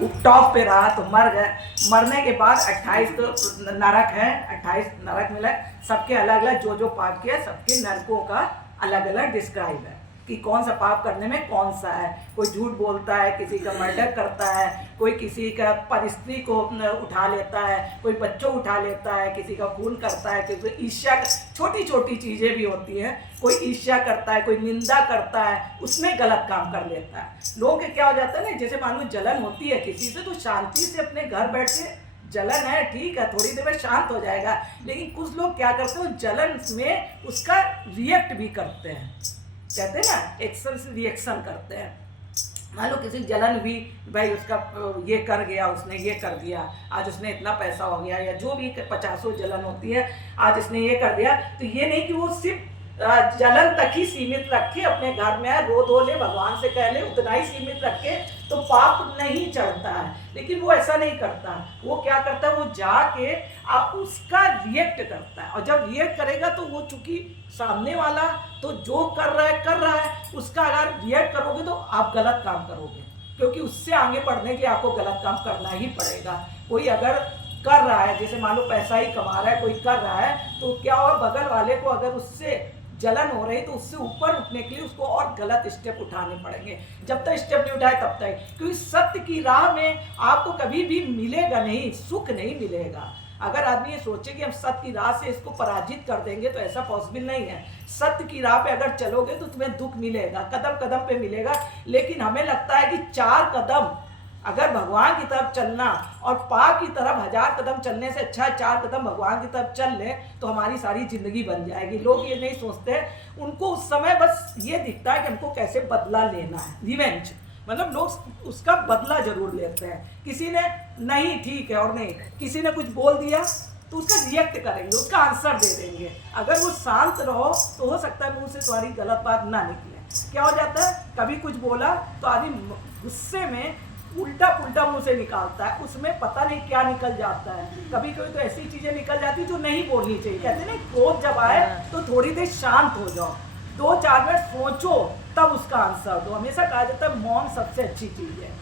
Top पे रहा तो मर गए। मरने के बाद 28 तो नरक है, 28 नरक मिला। सबके अलग अलग जो जो पाप किया सबके नरकों का अलग अलग डिस्क्राइब है कि कौन सा पाप करने में कौन सा है। कोई झूठ बोलता है, किसी का मर्डर करता है, कोई किसी का परिस्त्री को उठा लेता है, कोई बच्चों उठा लेता है, किसी का खून करता है, किसी ईर्ष्या, छोटी छोटी चीज़ें भी होती हैं। कोई ईर्ष्या करता है, कोई निंदा करता है, उसमें गलत काम कर लेता है। लोगों के क्या हो जाता है ना, जैसे मान लो जलन होती है किसी से तो शांति से अपने घर बैठ के, जलन है ठीक है थोड़ी देर में शांत हो जाएगा, लेकिन कुछ लोग क्या करते हैं जलन में उसका रिएक्ट भी करते हैं, कहते हैं ना एक्शन से रिएक्शन करते हैं। मान लो किसी जलन हुई, भाई उसका ये कर गया, उसने ये कर दिया, आज उसने इतना पैसा हो गया, या जो भी 50 जलन होती है, आज इसने ये कर दिया, तो ये नहीं कि वो सिर्फ जलन तक ही सीमित रखे, अपने घर में रो धो ले, भगवान से कह ले, उतना ही सीमित रखे तो पाप नहीं चढ़ता है। लेकिन वो ऐसा नहीं करता, वो क्या करता है, वो जाके आप उसका रिएक्ट करता है, और जब रिएक्ट करेगा तो वो चूंकि सामने वाला तो जो कर रहा है उसका अगर रिएक्ट करोगे तो आप गलत काम करोगे, क्योंकि उससे आगे बढ़ने के लिए आपको गलत काम करना ही पड़ेगा। कोई अगर कर रहा है, जैसे मान लो पैसा ही कमा रहा है, कोई कर रहा है, तो क्या होगा, बगल वाले को अगर उससे जलन हो रही तो उससे ऊपर उठने के लिए उसको और गलत स्टेप उठाने पड़ेंगे। जब तक स्टेप नहीं उठाए तब तक, क्योंकि सत्य की राह में आपको कभी भी मिलेगा नहीं, सुख नहीं मिलेगा। अगर आदमी ये सोचे कि हम सत्य की राह से इसको पराजित कर देंगे तो ऐसा पॉसिबल नहीं है। सत्य की राह पे अगर चलोगे तो तुम्हें दुख मिलेगा, कदम कदम पे मिलेगा, लेकिन हमें लगता है कि 4 कदम अगर भगवान की तरफ चलना और पाप की तरफ 1000 कदम चलने से अच्छा है 4 कदम भगवान की तरफ चल ले तो हमारी सारी जिंदगी बन जाएगी। लोग ये नहीं सोचते, उनको उस समय बस ये दिखता है कि हमको कैसे बदला लेना है, रिवेंज, मतलब लोग उसका बदला जरूर लेते हैं। किसी ने नहीं ठीक है और नहीं, किसी ने कुछ बोल दिया तो उसका रिएक्ट करेंगे, उसका आंसर दे देंगे। अगर वो शांत रहो तो हो सकता है मुंह से तुम्हारी गलत बात ना निकले। क्या हो जाता है, कभी कुछ बोला तो आदमी गुस्से में उल्टा पुल्टा मुंह से निकालता है, उसमें पता नहीं क्या निकल जाता है। कभी कभी तो ऐसी चीजें निकल जाती है जो नहीं बोलनी चाहिए। कहते हैं ना क्रोध जब आए तो थोड़ी देर शांत हो जाओ, 2-4 मिनट सोचो तब उसका आंसर दो। हमेशा कहा जाता है मौन सबसे अच्छी चीज है,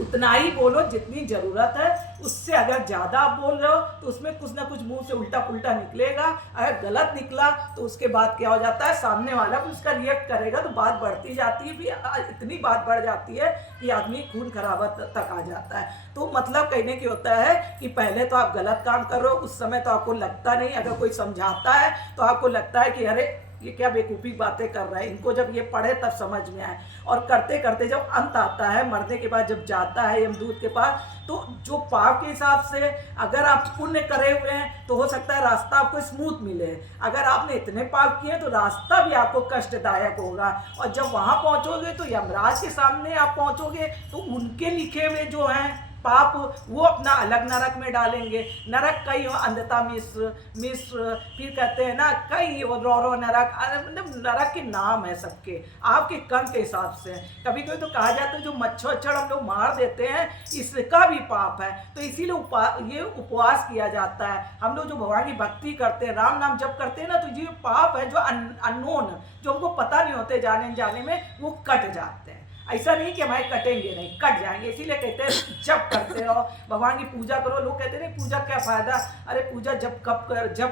उतना ही बोलो जितनी जरूरत है, उससे अगर ज्यादा आप बोल रहे हो तो उसमें कुछ ना कुछ मुंह से उल्टा पुल्टा निकलेगा। अगर गलत निकला तो उसके बाद क्या हो जाता है, सामने वाला भी उसका रिएक्ट करेगा तो बात बढ़ती जाती है, फिर इतनी बात बढ़ जाती है कि आदमी खून खराबा तक आ जाता है। तो मतलब कहने की होता है कि पहले तो आप गलत काम कर रहे हो, उस समय तो आपको लगता नहीं, अगर कोई समझाता है तो आपको लगता है कि अरे ये क्या बेवकूफ़ी बातें कर रहा है, इनको जब ये पढ़े तब समझ में आए। और करते करते जब अंत आता है, मरने के बाद जब जाता है यमदूत के पास, तो जो पाप के हिसाब से अगर आप पुण्य करे हुए हैं तो हो सकता है रास्ता आपको स्मूथ मिले, अगर आपने इतने पाप किए तो रास्ता भी आपको कष्टदायक होगा। और जब वहाँ पहुँचोगे तो यमराज के सामने आप पहुँचोगे तो उनके लिखे हुए जो हैं पाप वो अपना अलग नरक में डालेंगे। नरक कई हो, अंधता मिश्र, फिर कहते हैं ना कई रौरव नरक, मतलब नरक के नाम है सबके, आपके कर्म के हिसाब से। कभी कभी तो कहा जाता है जो मच्छर हम लोग मार देते हैं इसका भी पाप है, तो इसीलिए ये उपवास किया जाता है। हम लोग जो भगवान की भक्ति करते हैं, राम नाम जप करते हैं ना, तो ये पाप है जो अननोन, जो हमको पता नहीं होते जाने में, वो कट जाते हैं। ऐसा नहीं कि हमारे कटेंगे नहीं, कट जाएंगे। इसीलिए कहते हैं जब करते रहो, भगवान की पूजा करो। लोग कहते हैं पूजा क्या फायदा, अरे पूजा जब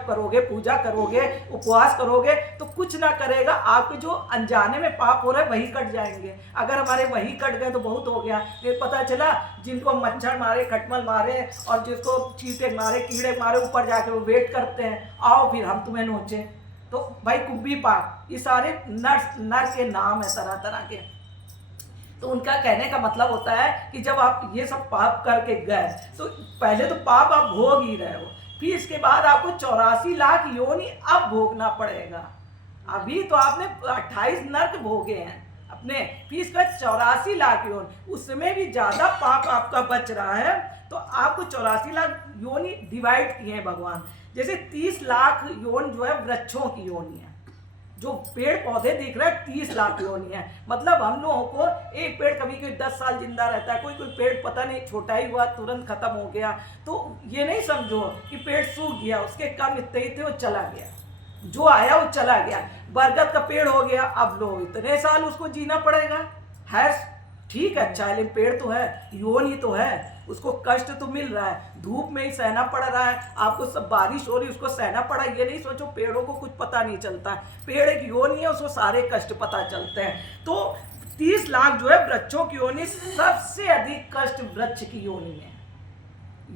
करोगे, पूजा करोगे, उपवास करोगे तो कुछ ना करेगा, आपके जो अनजाने में पाप हो रहे हैं वही कट जाएंगे। अगर हमारे वही कट गए तो बहुत हो गया। ये पता चला जिनको मच्छर मारे, खटमल मारे और जिसको चींटे मारे, कीड़े मारे, ऊपर जाके वो वेट करते हैं आओ फिर हम तुम्हें नोचे, तो भाई कुब्बी पाप, ये सारे नर के नाम है तरह तरह के। तो उनका कहने का मतलब होता है कि जब आप ये सब पाप करके गए तो पहले तो पाप आप भोग ही रहे हो, फिर इसके बाद आपको 84 लाख योनि अब भोगना पड़ेगा। अभी तो आपने 28 नर्क भोगे हैं अपने, फिर इसका 84 लाख योनि, उसमें भी ज्यादा पाप आपका बच रहा है। तो आपको 84 लाख योनि डिवाइड किए हैं भगवान। जैसे 30 लाख योनि जो है वृक्षों की योनि है, जो पेड़ पौधे दिख रहे हैं 30 लाख योनि है। मतलब हम लोगों को एक पेड़ कभी कोई 10 साल जिंदा रहता है, कोई पेड़ पता नहीं छोटा ही हुआ तुरंत खत्म हो गया। तो ये नहीं समझो कि पेड़ सूख गया, उसके कर्म इतने ही थे वो चला गया, जो आया वो चला गया। बरगद का पेड़ हो गया, अब लो इतने साल उसको जीना पड़ेगा, है ठीक है, अच्छा है, लेकिन पेड़ तो है, योन ही तो है, उसको कष्ट तो मिल रहा है, धूप में ही सहना पड़ रहा है, आपको सब बारिश हो रही उसको सहना पड़ा। ये नहीं सोचो पेड़ों को कुछ पता नहीं चलता, पेड़ एक योनि है, उसको सारे कष्ट पता चलते हैं। तो 30 लाख जो है वृक्षों की योनि, सबसे अधिक कष्ट वृक्ष की योनि में।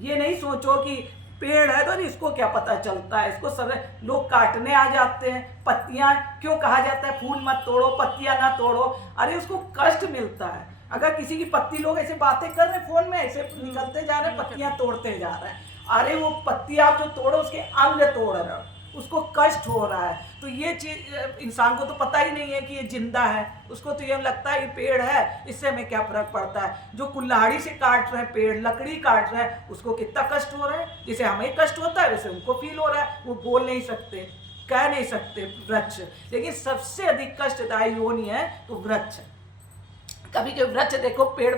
ये नहीं सोचो कि पेड़ है तो इसको क्या पता चलता है, इसको सब लोग काटने आ जाते हैं। पत्तियां क्यों कहा जाता है फूल मत तोड़ो, पत्तियां ना तोड़ो, अरे उसको कष्ट मिलता है। अगर किसी की पत्ती, लोग ऐसे बातें कर रहे फोन में, ऐसे निकलते जा रहे हैं, पत्तियां तोड़ते जा रहे हैं, अरे वो पत्ती आप जो तोड़ो उसके अंग तोड़ रहे हो, उसको कष्ट हो रहा है। तो ये चीज इंसान को तो पता ही नहीं है कि ये जिंदा है, उसको तो ये लगता है ये पेड़ है, इससे हमें क्या फर्क पड़ता है। जो कुल्हाड़ी से काट रहे हैं पेड़, लकड़ी काट रहे हैं, उसको कितना कष्ट हो रहा है, जैसे हमें कष्ट होता है वैसे उनको फील हो रहा है। वो बोल नहीं सकते, कह नहीं सकते वृक्ष, लेकिन सबसे अधिक कष्टदायी योनि है तो वृक्ष। कभी कभी वृक्ष देखो पेड़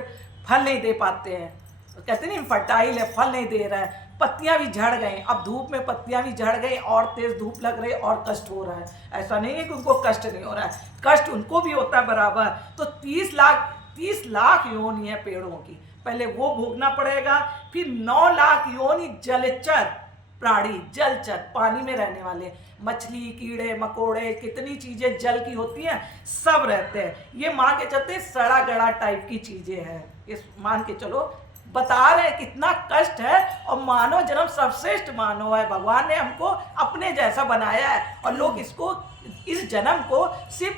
फल नहीं दे पाते हैं, कहते नहीं फर्टाइल है, फल नहीं दे रहा है, पत्तियां भी झड़ गई, अब धूप में पत्तियां भी झड़ गई और तेज धूप लग रही और कष्ट हो रहा है। ऐसा नहीं है कि उनको कष्ट नहीं हो रहा है, कष्ट उनको भी होता है बराबर। तो 30 लाख योनि है पेड़ों की, पहले वो भोगना पड़ेगा। फिर 9 लाख योनि जलचर प्राणी, जलचर पानी में रहने वाले, मछली, कीड़े मकोड़े, कितनी चीजें जल की होती हैं, सब रहते हैं। ये मान के चलते सड़ा गड़ा टाइप की चीजें हैं, ये मान के चलो, बता रहे हैं कितना कष्ट है। और मानव जन्म सर्वश्रेष्ठ मानव है, भगवान ने हमको अपने जैसा बनाया है, और लोग इसको, इस जन्म को सिर्फ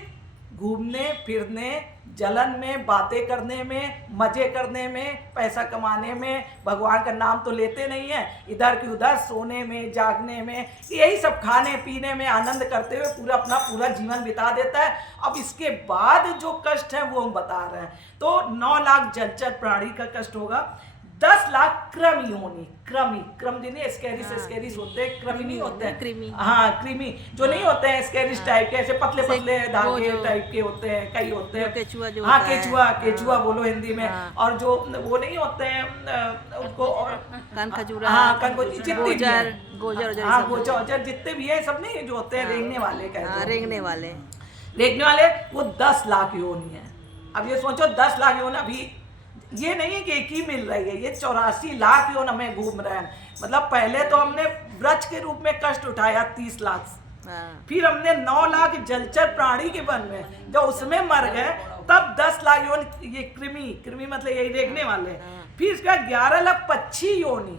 घूमने फिरने, जलन में, बातें करने में, मजे करने में, पैसा कमाने में, भगवान का नाम तो लेते नहीं है, इधर की उधर सोने में, जागने में, यही सब खाने पीने में आनंद करते हुए पूरा जीवन बिता देता है। अब इसके बाद जो कष्ट है वो हम बता रहे हैं। तो 9 लाख जलचर प्राणी का कष्ट होगा। 10 लाख क्रम योनि, क्रम जिन्हें स्कैरिस होते हैं, कृमि नहीं होते हैं, कृमि जो नहीं होते हैं स्कैरिस टाइप के, ऐसे पतले पतले धागे टाइप के होते हैं, कई होते हैं, केचुआ बोलो हिंदी में। और जो वो नहीं होते हैं उनको, गोजर जितने भी है सब नहीं, जो होते हैं रेंगने वाले, वो 10 लाख योनि है। अब ये सोचो 10 लाख योनि, अभी ये नहीं है कि एक ही मिल रही है, ये 84 लाख योनि हमें घूम रहे हैं। मतलब पहले तो हमने वृक्ष के रूप में कष्ट उठाया 30 लाख, फिर हमने 9 लाख जलचर प्राणी के वन में जब उसमें मर गए, तब 10 लाख योनि ये कृमि मतलब यही रेंगने वाले, फिर इसका 11 लाख पक्षी योनि।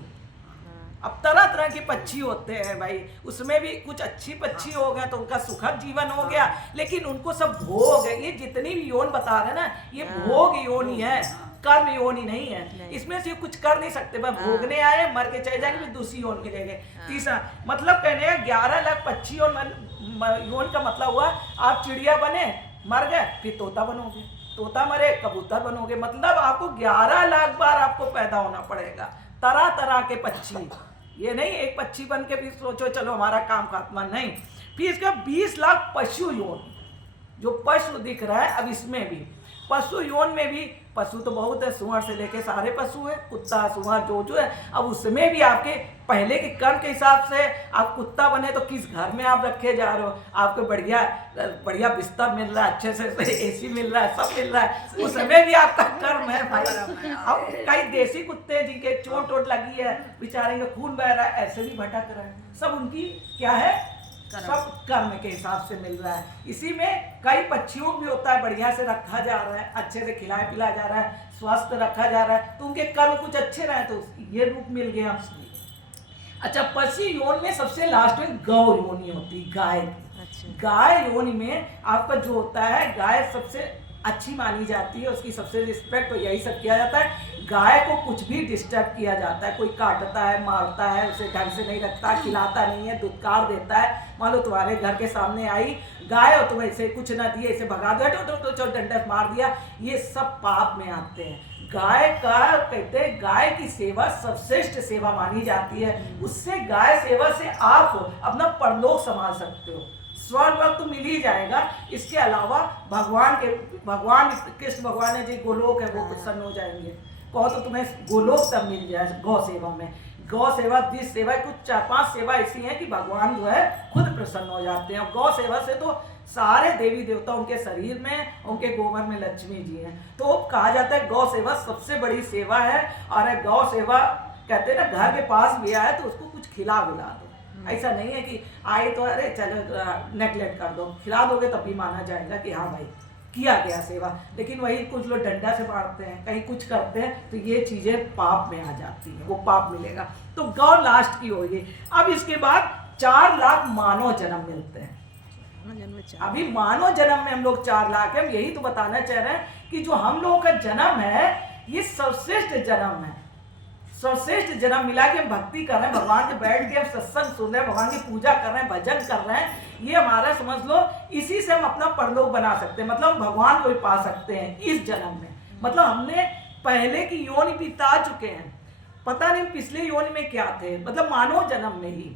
अब तरह तरह के पक्षी होते हैं भाई, उसमें भी कुछ अच्छी पक्षी हो गए तो उनका सुखद जीवन हो गया, लेकिन उनको सब भोग है। ये जितनी भी योनि बता रहे हैं ना, ये भोग योनि है, कर्म योनि नहीं है। इसमें से कुछ कर नहीं सकते, बस भोगने आए, मर के चले जाएंगे, फिर दूसरी योनि मिलेंगे। तीसरा मतलब कहने का 11 लाख पक्षी योनि का मतलब हुआ आप चिड़िया बने, मर गए, फिर तोता बनोगे, तोता मरे कबूतर बनोगे, मतलब आपको 11 लाख बार आपको पैदा होना पड़ेगा, तरह तरह के पक्षी। ये नहीं एक पक्षी बन के भी सोचो चलो हमारा काम खात्मा, नहीं। फिर इसका 20 लाख पशु योनि, जो पशु दिख रहा है, अब इसमें भी पशु योन में भी पशु तो बहुत है, सुअर से लेके सारे पशु है, कुत्ता सुअर जो है। अब उसमें भी आपके पहले के कर्म के हिसाब से आप कुत्ता बने तो किस घर में आप रखे जा रहे हो, आपको बढ़िया बिस्तर मिल रहा है, अच्छे से एसी मिल रहा है, सब मिल रहा है, उसमें भी आपका कर्म है भाई। अब कई देसी कुत्ते हैं जिनके चोट लगी है, बेचारे का खून बह रहा है, ऐसे भी भटक रहे हैं, सब उनकी क्या है, सब कर्म के हिसाब से मिल रहा है। इसी में कई पक्षियों भी होता है, बढ़िया से रखा जा रहा है, अच्छे से खिलाया पिलाया जा रहा है, स्वस्थ रखा जा रहा है, तो उनके कर्म कुछ अच्छे रहे तो ये रूप मिल गया हमसे। अच्छा, पशु योनि में सबसे लास्ट में गौ योनि होती है, गाय की। गाय योनि में आपका जो होता है, गाय सबसे अच्छी मानी जाती है, उसकी सबसे रिस्पेक्ट तो यही सब किया जाता है। गाय को कुछ भी डिस्टर्ब किया जाता है, कोई काटता है, मारता है, उसे ढंग से नहीं रखता, खिलाता नहीं है, दुत्कार देता है, मान लो तुम्हारे घर के सामने आई गाय और तुम ऐसे कुछ ना दिए, इसे भगा दो, तो डंडा मार दिया, ये सब पाप में आते हैं। गाय का कहते हैं गाय की सेवा सर्वश्रेष्ठ सेवा मानी जाती है, उससे गाय सेवा से आप अपना परलोक संभाल सकते हो, स्वर्ग तो मिल ही जाएगा। इसके अलावा भगवान कृष्ण भगवान ने जी गोलोक है वो प्रसन्न हो जाएंगे, कहो तो तुम्हें गोलोक तब मिल जाए गौ सेवा में। गौ सेवा 20 सेवा, कुछ 4-5 सेवा ऐसी हैं कि भगवान जो है खुद प्रसन्न हो जाते हैं। गौ सेवा से तो सारे देवी देवता उनके शरीर में, उनके गोबर में लक्ष्मी जी हैं। तो कहा जाता है गौ सेवा सबसे बड़ी सेवा है। और गौ सेवा कहते हैं ना, घर के पास भी आए तो उसको कुछ खिला विला दो। ऐसा नहीं है कि आए तो अरे चलो नेगलेक्ट कर दो, खिला दोगे तब भी माना जाएगा कि हाँ भाई किया गया सेवा। लेकिन वही कुछ लोग डंडा से मारते हैं, कहीं कुछ करते हैं, तो ये चीजें पाप में आ जाती हैं, वो पाप मिलेगा। तो गौ लास्ट की होगी। अब इसके बाद 4 लाख मानव जन्म मिलते हैं। अभी मानव जन्म में हम लोग 4 लाख है। हम यही तो बताना चाह रहे हैं कि जो हम लोगों का जन्म है ये सर्वश्रेष्ठ जन्म है। सर्वश्रेष्ठ जन्म मिला कि हम भक्ति कर रहे हैं, भगवान के बैठ के हम सत्संग सुन रहे हैं, भगवान की पूजा कर रहे हैं, भजन कर रहे हैं। ये हमारा समझ लो, इसी से हम अपना परलोक बना सकते हैं। मतलब हम भगवान को भी पा सकते हैं इस जन्म में। मतलब हमने पहले की योनि बिता चुके हैं, पता नहीं पिछले योनि में क्या थे। मतलब मानव जन्म में ही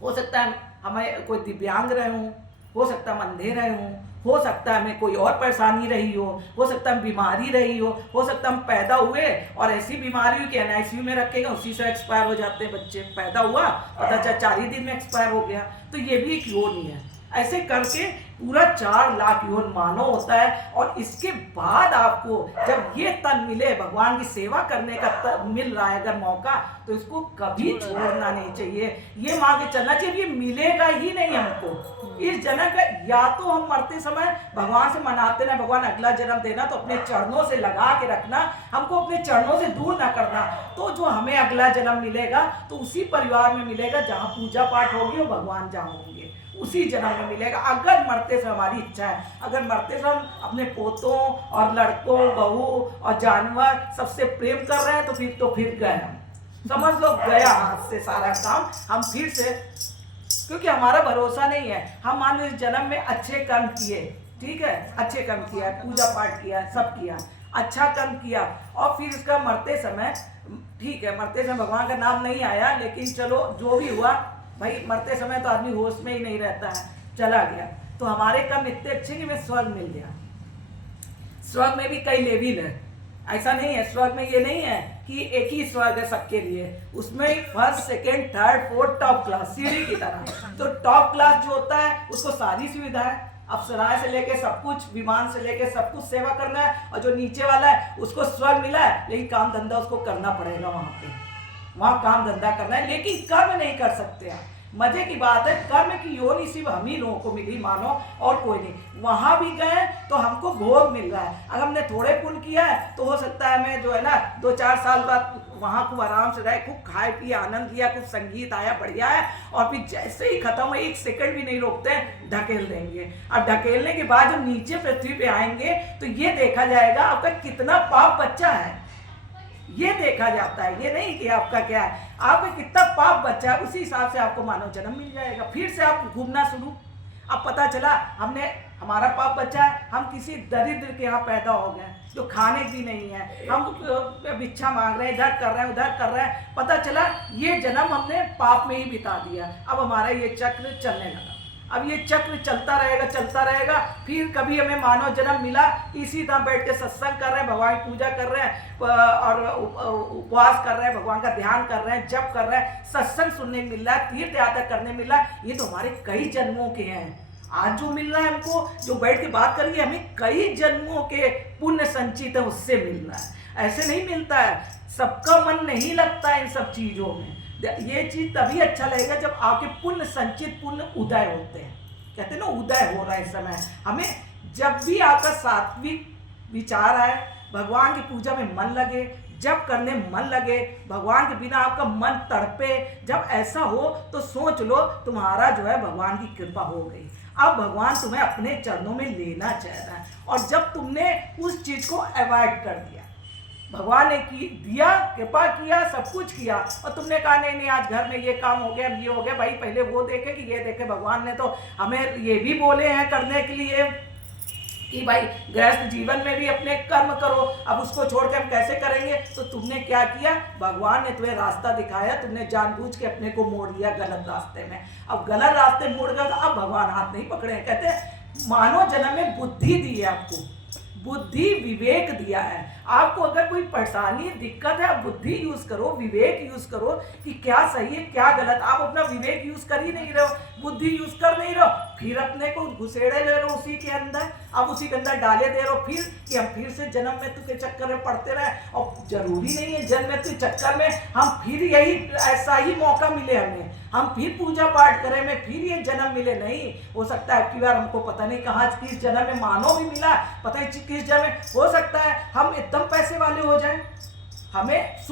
हो सकता है हमें कोई दिव्यांग रहे हूँ, हो सकता है हम अंधे रहे हूँ, हो सकता है हमें कोई और परेशानी रही हो सकता है हम बीमारी रही हो सकता है हम पैदा हुए और ऐसी बीमारी हुई कि NICU में रखेगा, उसी से एक्सपायर हो जाते हैं बच्चे। पैदा हुआ पता चला 4 ही दिन में एक्सपायर हो गया। तो ये भी एक योनि है। ऐसे करके पूरा 4 लाख योन मानव होता है। और इसके बाद आपको जब ये तन मिले, भगवान की सेवा करने का मिल रहा है अगर मौका, तो इसको कभी छोड़ना नहीं चाहिए। ये मान के चलना चाहिए, ये मिलेगा ही नहीं हमको इस जन्म का। या तो हम मरते समय भगवान से मनाते ना, भगवान अगला जन्म देना, तो अपने चरणों से लगा के रखना, हमको अपने चरणों से दूर ना करना। तो जो हमें अगला जन्म मिलेगा तो उसी परिवार में मिलेगा जहाँ पूजा पाठ होगी और भगवान जहाँ होंगे, उसी जन्म में मिलेगा। अगर मरते समय हमारी इच्छा है, अगर मरते समय हम अपने पोतों और लड़कों, बहू और जानवर सबसे प्रेम कर रहे हैं, तो फिर गए हम, समझ लो गया हाथ से सारा काम। हम फिर से, क्योंकि हमारा भरोसा नहीं है। हम मान लो इस जन्म में अच्छे कर्म किए, ठीक है, अच्छे कर्म किया, पूजा पाठ किया, सब किया, अच्छा कर्म किया, और फिर इसका मरते समय, ठीक है मरते समय भगवान का नाम नहीं आया, लेकिन चलो जो भी हुआ भाई, मरते समय तो आदमी होश में ही नहीं रहता है, चला गया। तो हमारे कर्म इतने अच्छे कि मैं स्वर्ग मिल गया। स्वर्ग में भी कई लेवल है, ऐसा नहीं है। स्वर्ग में ये नहीं है कि एक ही स्वर्ग है सबके लिए, उसमें 1st, 2nd, 3rd, 4th top class, सीढ़ी की तरह। तो टॉप क्लास जो होता है उसको सारी सुविधा है, अप्सराएं से लेके सब कुछ, विमान से लेके सब कुछ सेवा करना है। और जो नीचे वाला है उसको स्वर्ग मिला है, लेकिन काम धंधा उसको करना पड़ेगा वहां पे, वहां काम धंधा करना है, लेकिन कर्म नहीं कर सकते आप। मजे की बात है, कर्म की योनि सिर्फ हम ही लोगों को मिली, मानो और कोई नहीं। वहां भी गए तो हमको भोग मिल रहा है। अगर हमने थोड़े पुण्य किया है तो हो सकता है हमें जो है ना 2-4 साल बाद वहां खूब आराम से रहे, खूब खाए पिए, आनंद लिया, खूब संगीत आया, बढ़िया है। और फिर जैसे ही खत्म हो, 1 सेकंड भी नहीं रोकते, ढकेल देंगे। और ढकेलने के बाद जब नीचे पृथ्वी पे आएंगे तो ये देखा जाएगा आपका कितना पाप बच्चा है, ये देखा जाता है। ये नहीं कि आपका क्या है, आपका कितना पाप बचा है, उसी हिसाब से आपको मानव जन्म मिल जाएगा। फिर से आप घूमना शुरू। अब पता चला हमारा पाप बचा है, हम किसी दरिद्र के यहाँ पैदा हो गए जो खाने भी नहीं है, हम भिक्षा मांग रहे हैं, इधर कर रहे हैं, उधर कर रहे हैं। पता चला ये जन्म हमने पाप में ही बिता दिया। अब हमारा ये चक्र चलने लगा। अब ये चक्र चलता रहेगा। फिर कभी हमें मानव जन्म मिला, इसी तरह बैठ के सत्संग कर रहे हैं, भगवान की पूजा कर रहे हैं और उपवास कर रहे हैं, भगवान का ध्यान कर रहे हैं, जप कर रहे हैं, सत्संग सुनने मिल रहा है, तीर्थ यात्रा करने मिल रहा है। ये तो हमारे कई जन्मों के हैं। आज जो मिल रहा है हमको, जो बैठ के बात करेंगे, हमें कई जन्मों के पुण्य संचित है, उससे मिल रहा है। ऐसे नहीं मिलता है, सबका मन नहीं लगता है इन सब चीजों में। ये चीज तभी अच्छा लगेगा जब आपके पुण्य संचित, पुण्य उदय होते हैं। कहते हैं ना उदय हो रहा है इस समय। हमें जब भी आपका सात्विक विचार आए, भगवान की पूजा में मन लगे, जब करने मन लगे, भगवान के बिना आपका मन तड़पे, जब ऐसा हो तो सोच लो तुम्हारा जो है भगवान की कृपा हो गई। अब भगवान तुम्हें अपने चरणों में लेना चाह रहा है। और जब तुमने उस चीज को अवॉइड कर दिया, भगवान ने दिया, कृपा किया, सब कुछ किया, और तुमने कहा नहीं आज घर में ये काम हो गया, ये हो गया, भाई पहले वो देखे कि ये देखे। भगवान ने तो हमें ये भी बोले हैं करने के लिए कि भाई गृहस्थ जीवन में भी अपने कर्म करो। अब उसको छोड़ के हम कैसे करेंगे? तो तुमने क्या किया, भगवान ने तुम्हें रास्ता दिखाया, तुमने जानबूझ के अपने को मोड़ लिया गलत रास्ते में। अब गलत रास्ते मोड़ गए तो अब भगवान हाथ नहीं पकड़े। कहते हैं मानव जन्म में बुद्धि दी है आपको, बुद्धि विवेक दिया है। आपको अगर कोई परेशानी दिक्कत है, आप बुद्धि यूज करो, विवेक यूज करो कि क्या सही है क्या गलत। आप अपना विवेक यूज कर ही नहीं रहे हो, बुद्धि यूज कर नहीं रहे हो, फिर अपने को घुसेड़े ले रहे हो उसी के अंदर, अब उसी के अंदर डाले दे रहे हो फिर कि हम फिर से जन्म मृत्यु के चक्कर में पड़ते रहे। और जरूरी नहीं है जन्म मृत्यु चक्कर में हम फिर यही ऐसा ही मौका मिले हमें, हम फिर पूजा पाठ करें में फिर ये जन्म मिले, नहीं हो सकता है। अब की बार हमको पता नहीं कहाँ किस जन्म में मानव भी मिला, पता है किस जन्म में, हो सकता है हम एकदम पैसे वाले हो जाए, हमें